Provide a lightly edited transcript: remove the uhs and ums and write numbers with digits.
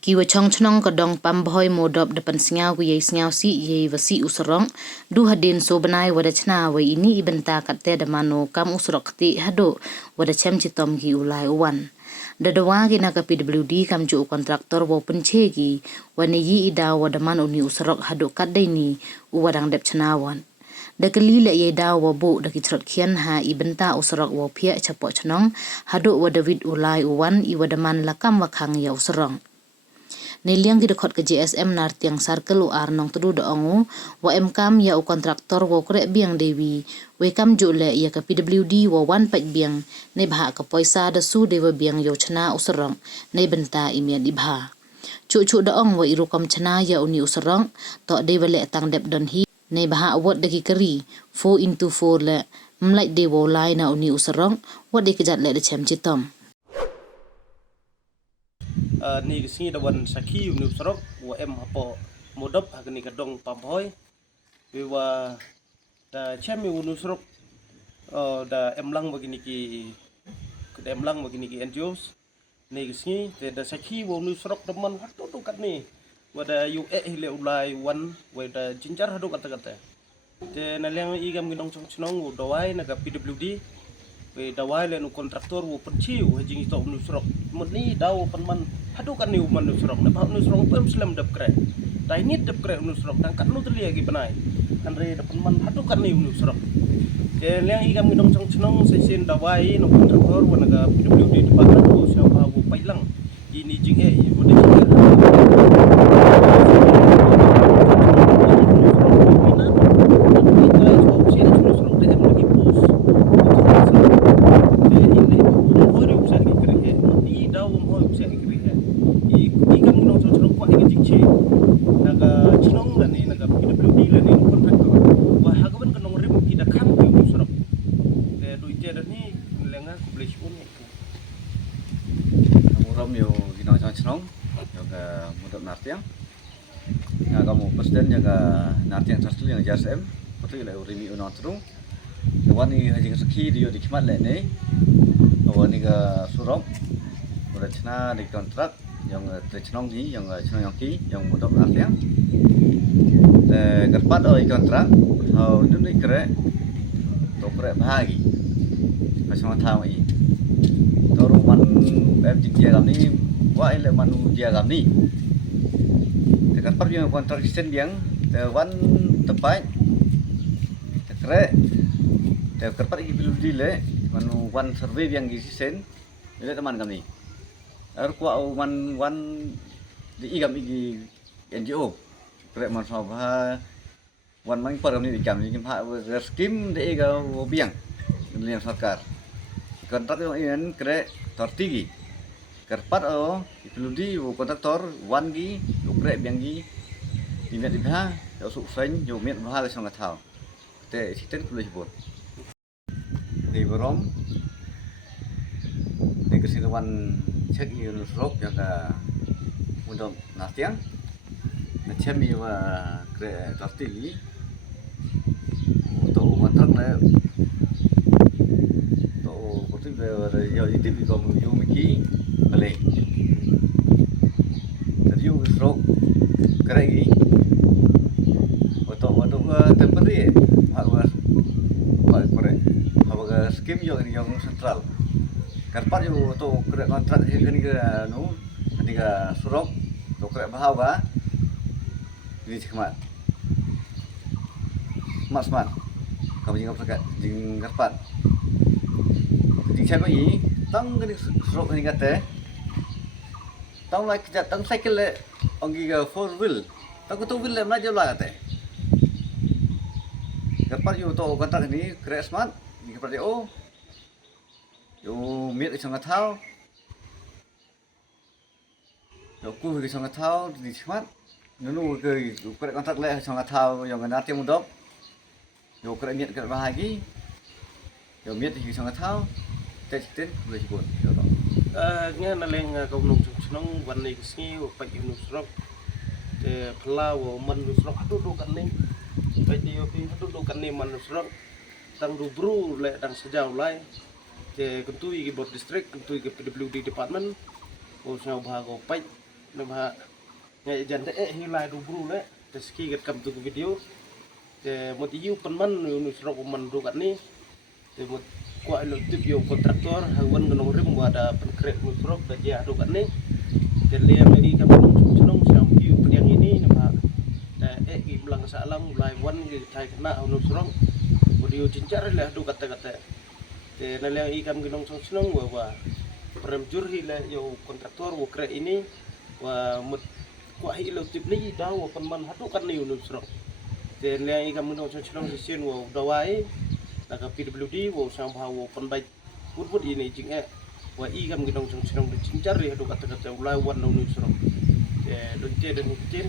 Kiwa chong chnong kadong pambhoy modop depan singaw ku yei singaw si yei wasi usrong du hadin so benai wada chna wa ini ibenta katte damano kam usrok ti hado wada chem chitom gi ulai uwan dadawa gi naka PWD kam ju kontraktor wo penche gi wani yi ida wada man uni usrok hado kadai ni uwadang dep chnawan dakali le ye da wa bu daki trot khian ha ibenta usrok wo phia chapo chnong hado wada wid ulai uwan I wada man lakam wakhang ya usrong Niliang gidekot ke JSM nartiang sarkel u arnong tedu de ongu wa mkam ya u kontraktor wo krek biang dewi we kam jule ya ke PWD wo wan pat biang ne bha ke poisa de su dewa biang yo chna usrong ne benta imia di bha cu de ong wa iru kom chna ya uni usrong to dewa le tang dep don hi ne bha wot de ki keri 4x4 le mlai dewo lai na uni usrong wa de kejat le de chem chitom ni sini dawan saki uni usrok wa hapo modop agni kadong pamhoy wa da chemi uni usrok da lang begini ki lang begini ki NGOs ni sini da saki wa uni usrok daman hatu tu kat ni wa da hile ulai wan wa da jinjar hadu kata te nalang igam ginong chong dawai naga PWD we dawai le nu kontraktor wo penchiu hajing ito uni usrok meni daw penman hadu kan ni uman nusrok na ba nusrok pem slam dap kre dai nit dap kre nusrok tang kat nu teli agi banai andre dapan man hadu kan ni nusrok ke liang igam ngidong chong chnong sesin dawai no kontraktor wa naga PWD department ko sa ba wo pailang ini jing wo de kamu presiden jaga nartiang tersul yang JSM betul le urimi unatru wani hajing seki dio dikmat le ne wani ga surop bercana di kontrak yang trechnong ni yang chnong yang ki yang modok nartiang te gerpat oi kontrak hau ni kre to kre bahagi kasong thau I toru man em jing gam ni wa ile manu dia gam ni Kapag yung kontrak sen biang wan tepai kre te kapag ibil dile manu wan survey biang gi sen ile teman kami ar kwa wan di igam igi NGO kre man sabha wan mang par kami ikam ni ha skim de iga biang lian sarkar kontrak yung in kre tortigi kerpat ipiludi wo kontraktor wan gi ukre biang gi dimet ibha yo su fen yo met bha le song thao te siten kulih bot di borom di kesirawan cek i nusrok jaga untuk nastiang na chemi wa kre tortili untuk kontrak le to betul be yo itip ko yo miki Malay. Jadi usrok keragi. Waktu temporary, harus korek. Hawa skim yang sentral. Karpat yo to kerek kontrak gini ke nu, ketika surok to kerek bahawa ini cekmat. Smart. Kamu jingap sekat jing karpat. Jing siapa ini? Tang gini surok ini kata. Tang lagi kerja tang cycle le ongi ga 4 wheel tang ko 2 wheel le mana jauh kate kapan yo to kontrak ni kre smart ni kapan yo miet isang thao yo ku ke isang thao di smart nunu ke kre kontrak le isang thao yo ngana ti mudop yo kre miet kre bahagi yo miet isang thao te tin le sibon yo to nghe là lên công nông nôngวันนี้siniไปอยู่นุสรกแต่พลาวมันนุสรกดูกันนี่ไปที่อยู่ที่ดูกันนี่มันนุสรกตั้งรูบรูleตั้งsejauh laiแต่kuntui ke bot district kuntui ke PWD department ko sa bahago pai nama ngai jante hilai du bru le teski gat kam tu video te mot iu penman nu serok man du kat ni te mot kwa lo tip yo kontraktor hawan gnong rim ada penkrek nu serok da ja du kat ni te le lagi kam nong sam iu yang ini nama i belang salam lai wan gi thai kena nu serok video jincar le du kata kata te nale i kam gnong senong wa rem jurhi le yo kontraktor wo krek ini wa mut kwa hi lo tip ni da wo penman hatu kan ni nu serok te le i kam gnong senong sisen wo dawai da ka PWD wo sang bha wo penbai put ini jing wa i kam gnong senong jincar le du kata kata lai wan nu serok te don te